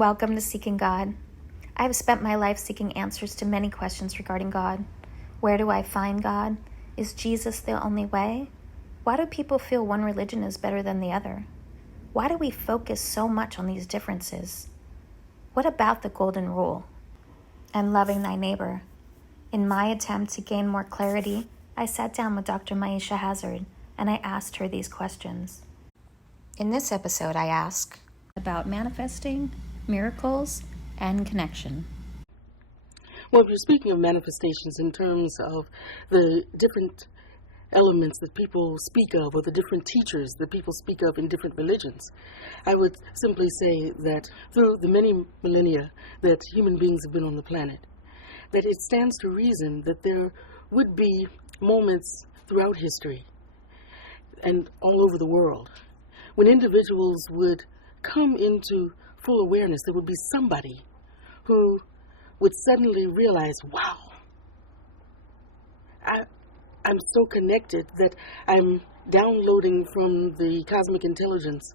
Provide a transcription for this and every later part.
Welcome to Seeking God. I have spent my life seeking answers to many questions regarding God. Where do I find God? Is Jesus the only way? Why do people feel one religion is better than the other? Why do we focus so much on these differences? What about the golden rule? And loving thy neighbor? In my attempt to gain more clarity, I sat down with Dr. Maisha Hazzard and I asked her these questions. In this episode, I ask about manifesting, miracles, and connection. Well, if you're speaking of manifestations in terms of the different elements that people speak of, or the different teachers that people speak of in different religions, I would simply say that through the many millennia that human beings have been on the planet, that it stands to reason that there would be moments throughout history and all over the world when individuals would come into full awareness. There would be somebody who would suddenly realize, wow, I'm so connected that I'm downloading from the cosmic intelligence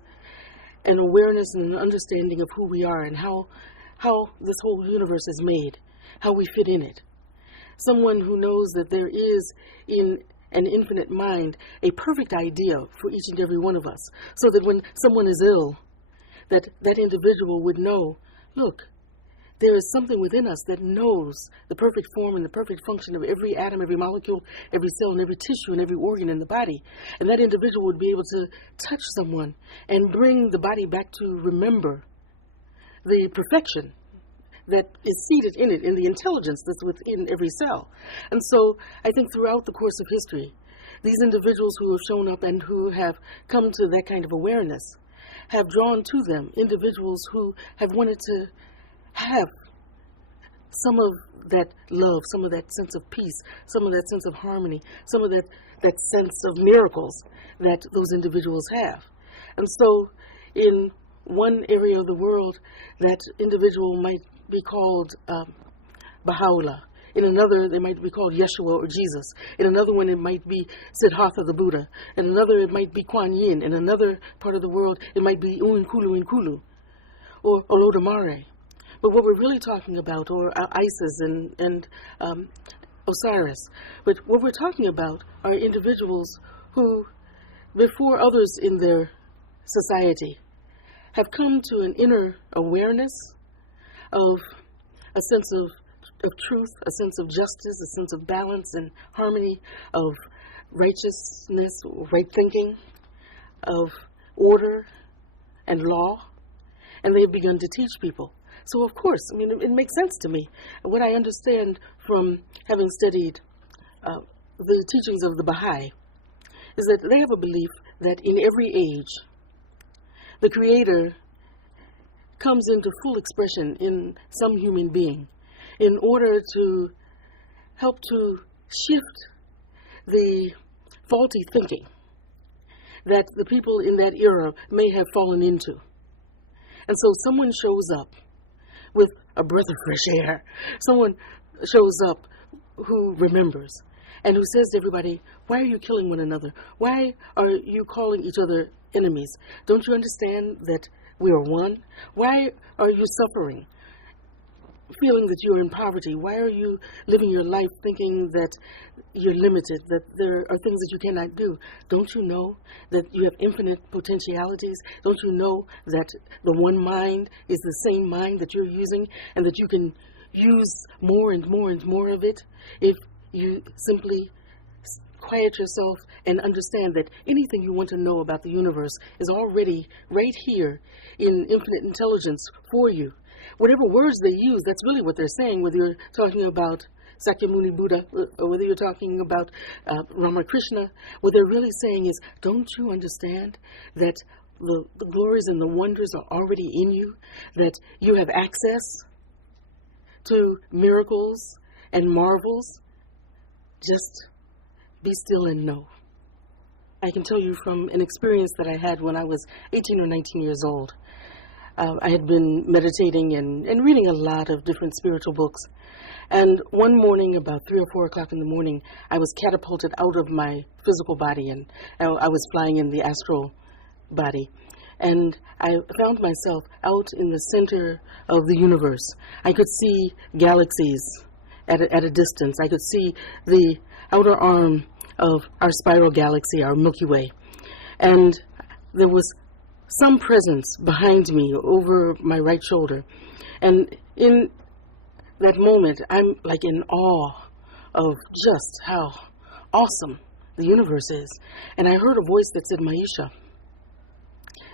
an awareness and an understanding of who we are and how this whole universe is made, how we fit in it. Someone who knows that there is in an infinite mind a perfect idea for each and every one of us, so that when someone is ill, that individual would know, look, there is something within us that knows the perfect form and the perfect function of every atom, every molecule, every cell, and every tissue, and every organ in the body. And that individual would be able to touch someone and bring the body back to remember the perfection that is seated in it, in the intelligence that's within every cell. And so I think throughout the course of history, these individuals who have shown up and who have come to that kind of awareness have drawn to them individuals who have wanted to have some of that love, some of that sense of peace, some of that sense of harmony, some of that sense of miracles that those individuals have. And so in one area of the world, that individual might be called Baha'u'llah. In another, they might be called Yeshua or Jesus. In another one, it might be Siddhartha the Buddha. In another, it might be Kuan Yin. In another part of the world, it might be Unkulu or Olodumare. But what we're really talking about, or Isis and Osiris, but what we're talking about are individuals who, before others in their society, have come to an inner awareness of a sense of truth, a sense of justice, a sense of balance and harmony, of righteousness, right thinking, of order and law, and they have begun to teach people. So of course, I mean, it makes sense to me. What I understand from having studied the teachings of the Baha'i is that they have a belief that in every age, the Creator comes into full expression in some human being in order to help to shift the faulty thinking that the people in that era may have fallen into. And so someone shows up with a breath of fresh air. Someone shows up who remembers and who says to everybody, why are you killing one another? Why are you calling each other enemies? Don't you understand that we are one? Why are you suffering, feeling that you're in poverty? Why are you living your life thinking that you're limited, that there are things that you cannot do? Don't you know that you have infinite potentialities? Don't you know that the one mind is the same mind that you're using, and that you can use more and more and more of it if you simply quiet yourself and understand that anything you want to know about the universe is already right here in infinite intelligence for you. Whatever words they use, that's really what they're saying, whether you're talking about Sakyamuni Buddha or whether you're talking about Ramakrishna. What they're really saying is, don't you understand that the glories and the wonders are already in you, that you have access to miracles and marvels? Just be still and know. I can tell you from an experience that I had when I was 18 or 19 years old. I had been meditating and reading a lot of different spiritual books. And one morning, about 3 or 4 o'clock in the morning, I was catapulted out of my physical body, and I was flying in the astral body. and I found myself out in the center of the universe. I could see galaxies at a distance. I could see the outer arm of our spiral galaxy, our Milky Way. And there was some presence behind me over my right shoulder. And in that moment, I'm like in awe of just how awesome the universe is. And I heard a voice that said, Maisha,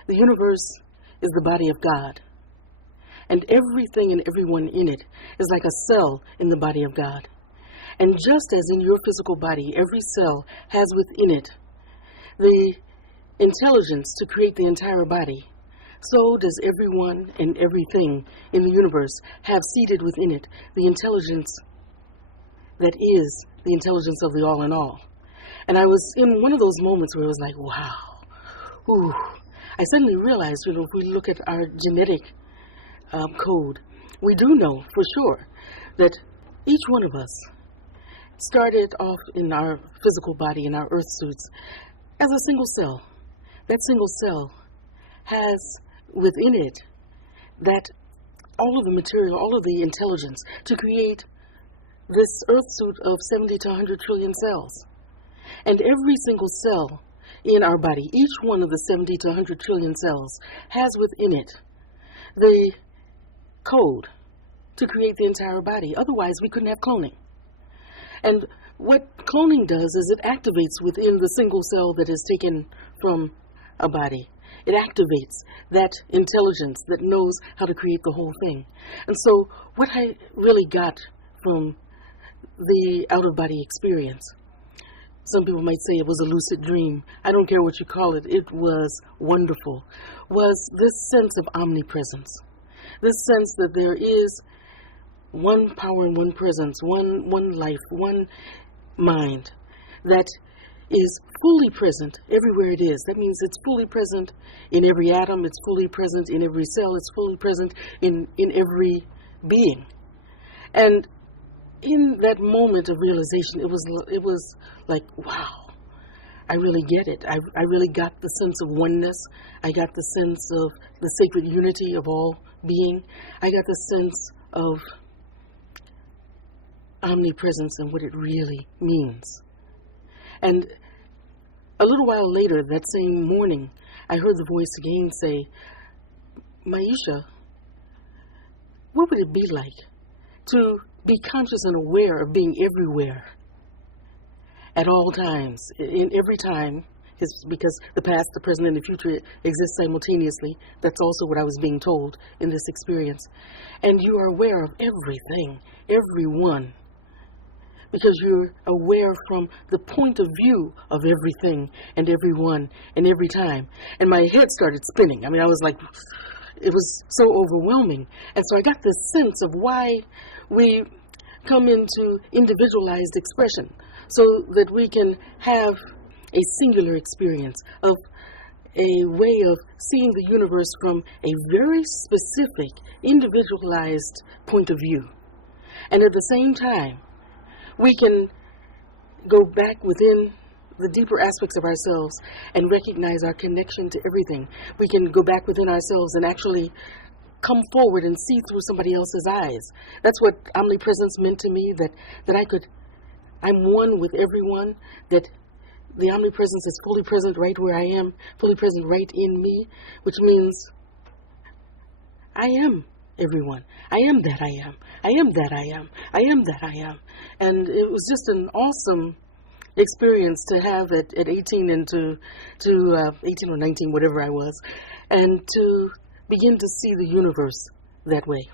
the universe is the body of God. And everything and everyone in it is like a cell in the body of God. And just as in your physical body, every cell has within it the intelligence to create the entire body, so does everyone and everything in the universe have seated within it the intelligence that is the intelligence of the all in all. And I was in one of those moments where it was like, wow. Ooh. I suddenly realized, if we look at our genetic code, we do know for sure that each one of us started off in our physical body, in our earth suits, as a single cell. That single cell has within it that all of the material, all of the intelligence to create this earth suit of 70 to 100 trillion cells. And every single cell in our body, each one of the 70 to 100 trillion cells, has within it the code to create the entire body. Otherwise, we couldn't have cloning. And what cloning does is it activates within the single cell that is taken from a body. It activates that intelligence that knows how to create the whole thing. And so what I really got from the out-of-body experience, some people might say it was a lucid dream. I don't care what you call it. It was wonderful. Was this sense of omnipresence. This sense that there is one power and one presence, one life, one mind that is fully present everywhere it is. That means it's fully present in every atom, it's fully present in every cell, it's fully present in every being. And in that moment of realization, it was like, wow, I really get it. I really got the sense of oneness. I got the sense of the sacred unity of all being. I got the sense of omnipresence and what it really means. And a little while later, that same morning, I heard the voice again say, Maisha, what would it be like to be conscious and aware of being everywhere at all times, in every time, because the past, the present, and the future exist simultaneously. That's also what I was being told in this experience. And you are aware of everything, everyone, because you're aware from the point of view of everything and everyone and every time. And my head started spinning. I mean, I was like, it was so overwhelming. And so I got this sense of why we come into individualized expression, so that we can have a singular experience of a way of seeing the universe from a very specific, individualized point of view. And at the same time, we can go back within the deeper aspects of ourselves and recognize our connection to everything. We can go back within ourselves and actually come forward and see through somebody else's eyes. That's what omnipresence meant to me, that I'm one with everyone, that the omnipresence is fully present right where I am, fully present right in me, which means I am everyone. I am that I am. I am that I am. I am that I am. And it was just an awesome experience to have at 18 and to 18 or 19, whatever I was, and to begin to see the universe that way.